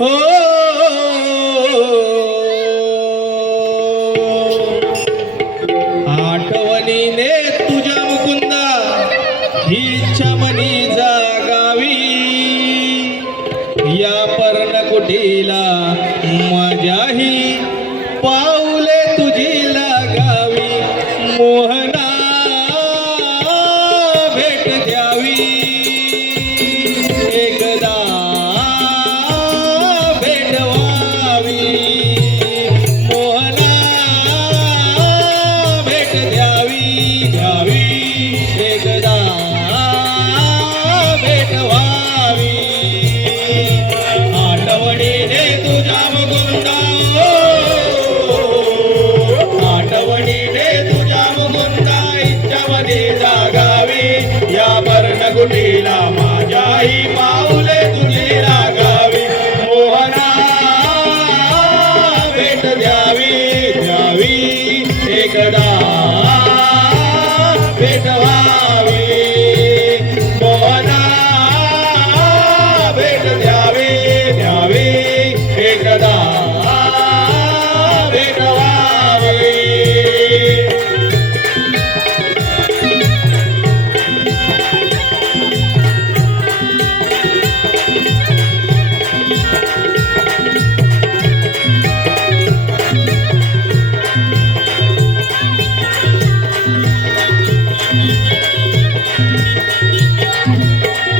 हो आठवणीने तुझ्या मुकुंदा ही इच्छा मनी जागावी या पर्णकुटीला माझ्याही पाऊले तुझी लागावी मोहना भेट द्यावी एकदा भेटवावी मोहना भेट द्यावी द्यावी एकदा भेटवावी आठवणीने तुझ्या मुकुंदा आठवणीने तुझ्या मुकुंदा इच्छामध्ये जागावी या पर्णकुटीला माझ्याही पाऊले तुझी लागावी मोहना भेट द्यावी द्यावी एकदा भेटवावी मोहना भेट द्यावी द्यावी एकदा भेटवावी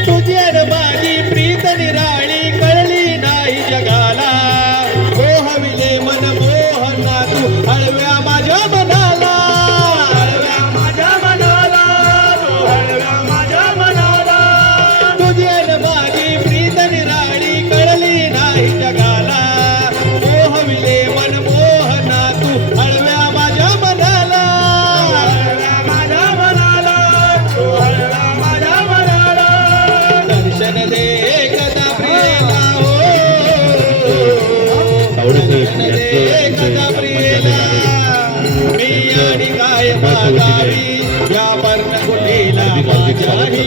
तुझी अन माझी प्रीत निराळी कळली नाही जगाला मोहविले मन मोहना तू हळव्या माझ्या मनाला हळव्या माझ्या मनाला हळव्या माझ्या मनाला तुझी अन माझी प्रीत निराळी कळली नाही जगाला मोहविले मन मोहना तू हळव्या माझ्या मनाला हळव्या माझ्या मनाला तू हळव्या माझ्या मनाला दर्शन दे एकदा प्रियला हो दर्शन दे एकदा प्रियला मी आणि काय मागावी या पर्णकुटीला माझ्याही